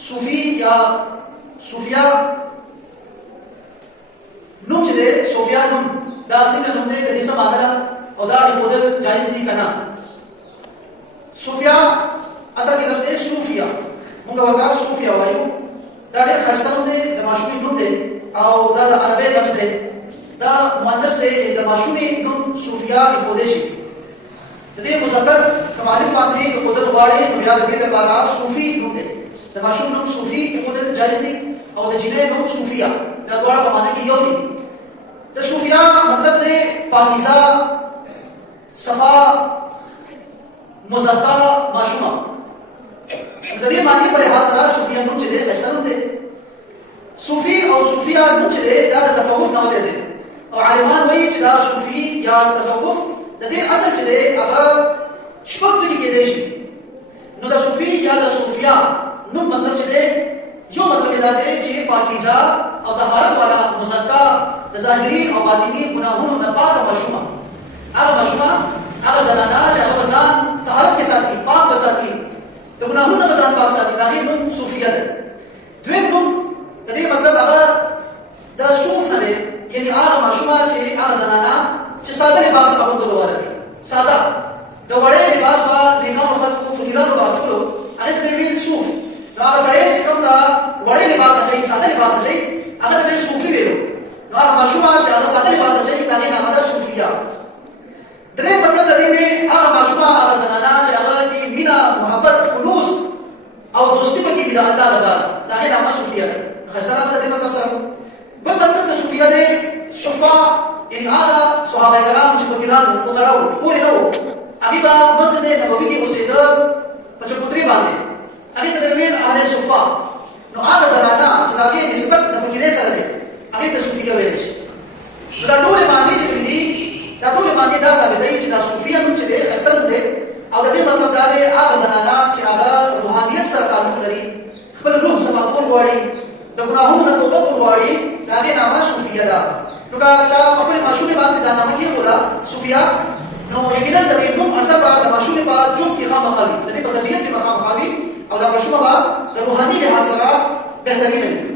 सूफी या सूफिया नूम चले सूफिया नूम दा सिंह नूम दे कदी समागला और दा इबोदल जायज दी कना सूफिया असल की लफ्ज़ है सूफिया मुंगा वगा सूफिया वायु दा दे खस्ता नूम दे दमाशुमी नूम दे और दा अरबे लफ्ज़ दे दा मुअन्नस दे दमाशुमी नूम सूफिया इबोदेशी दे मुज़क्कर कमालिक बांधे इबोदल वाड़े दुनिया दे बारा सूफी नूम दे दमाशुम नूम सूफी इबोदल जायज दी और जिने नूम सूफिया दा द्वारा कमाने की योगी तो सूफिया मतलब दे पाकीज़ा सफा मुज़क्का माशूमा दरिया मानी पर हासरा सूफिया नूम चले फैसल दे सूफी और सूफिया नूम चले दा तसव्वुफ नाम दे और आलिमान वही चला सूफी या तसव्वुफ दे असल चले अगर शुक्त की केदेशी नो दा सूफी या दा सूफिया नूम मतलब चले यो मतलब इदा दे जे पाकीज़ा और तहारत वाला मुज़क्का ज़ाहिरी और बातिनी गुनाहों न पाक मशूमा अब मशूमा अब ज़नाना जब बज़ान तहारत के साथी पाक बसाती तो गुनाहों न बज़ान पाक साथी दाखिल नूम सूफिया दे द्विम नूम तदे मतलब अगर द सूफ न दे यानी आग मशूमा चे आग ज़नाना चे सादा लिबास अब दो वाला सादा द वड़े लिबास वा नेका वक़्त को फकीरा नो बाचुलो अरे तदे भी सूफ नो आग सड़े चिकम दा वड़े लिबास चाहिए सादा लिबास चाहिए अगर तबे सूफी वेलो नो आग मशूमा चे आग सादा लिबास चाहिए ताकि ना मदा सूफिया दरे मतलब तदे ने आग मशूमा आग ज़नाना चे आग की मिना मोहब्बत खुलूस और दोस्ती में की बिदा अल्लाह लगा ताकि ना मदा सूफिया खसरा मतलब दे मतलब सर बल मतलब तो सूफिया दे सुफा यानी आगा सहाबा कराम चे फकीरान फुकराओ पूरे लो अभी बा मस्जिद नबवी की उसेदर पचपुत्री बांधे अभी तबवील अहले सुफा नो आगा ज़नाना चलाके निस्बत नफकीरे सरदे अभी तो सूफिया वेश दा डोले मानी चली दा डोले मानी दा साबित है दा सूफिया नु चले खसर दे और दे मतलब दा दे आगा ज़नाना चला रूहानियत सर ताल्लुक लरी खबल रूह समाकुल वाड़ी दा गुनाहों न तौबा कुल वाड़ी दागे नामा सूफिया दा नुका चा अपने माशूम बात दा नाम की बोला सूफिया नो यकीनन दे नुम असर बा दा माशूम बा जो की खाम खाली दे बदलियत की मकाम खाली और दा माशूम बा दा रूहानी लिहाज सरा बेहतरीन है